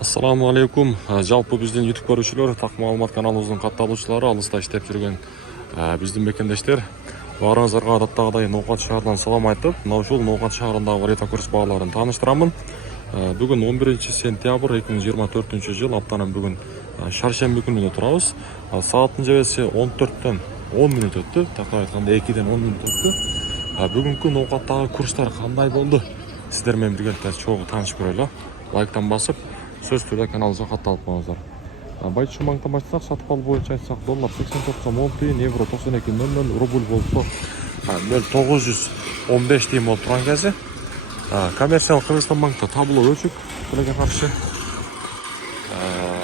Ассаламу алейкум. Жалпы биздин YouTube көрүүчүлөр, так маалымат каналыбыздын катталуучулары, алыста иштеп жүргөн биздин мекендештер, баарыңыздарга адаттагыдай Ноокат шаарынан салам айтып, мына ушул Ноокат шаарындагы валюта курс бааларын тааныштырамын. Бүгүн 11 сентябрь 2024 жыл, аптанын бүгүн шаршемби күнүнө турабыз. Сааттын жебеси 14-төн 10 мүнөт өттү, тактап айтканда 2-ден 10 мүнөт өттү. Бүгүнкү Ноокаттагы курстар кандай болду? Сиздер менен биргеликте чогуу таанышып көрөлү. Лайктан басып, сөз түрдө каналыбызга катталып коюңуздар. Байчу маңтан баштасак, сатып алуу боюнча айтсак, доллар 84,10 тыйын, евро 92,00, рубль болсо 0,915 тыйын болуп турган кези. Коммерциялык Кыргызстан банкта табло өчүк тилеге каршы.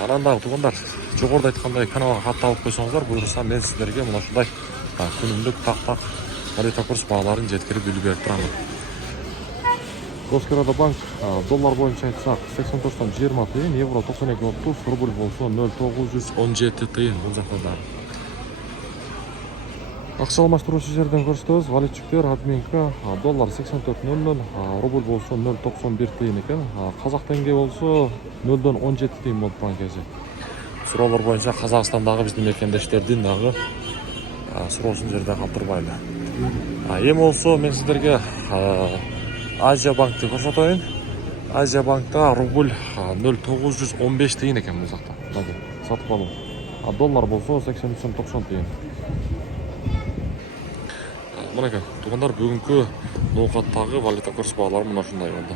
Анан дагы туугандар, жогоруда айткандай каналга катталып койсоңуздар, буюрса мен сиздерге мына ушундай күнүмдүк так валюта курс бааларын жеткирип билип берип турамын. Доскарада банк доллар боюнча айтсак 84,20 тыйын, евро 92,30, рубль болсо 0,917 тыйын. Бул жакта да акча алмаштыруучу жерден көрсөтөбүз. Валютчиктер админка доллар 84,00, рубль болсо 0,91 тыйын экен. Казак тенге болсо 0,17 тыйын болуп турган кези. Суроолор боюнча Казакстандагы биздин мекендештердин дагы суроосун жерде калтырбайлы. Эми болсо мен сиздерге Азия банкты көрсөтөйүн. Азия банкта рубль 0,915 тыйын экен бул жакта. Сатып алуу. Доллар болсо 83,90 тыйын. Мына экен, туугандар, бүгүнкү Ноокаттагы валюта курс баалары мына ушундай болду.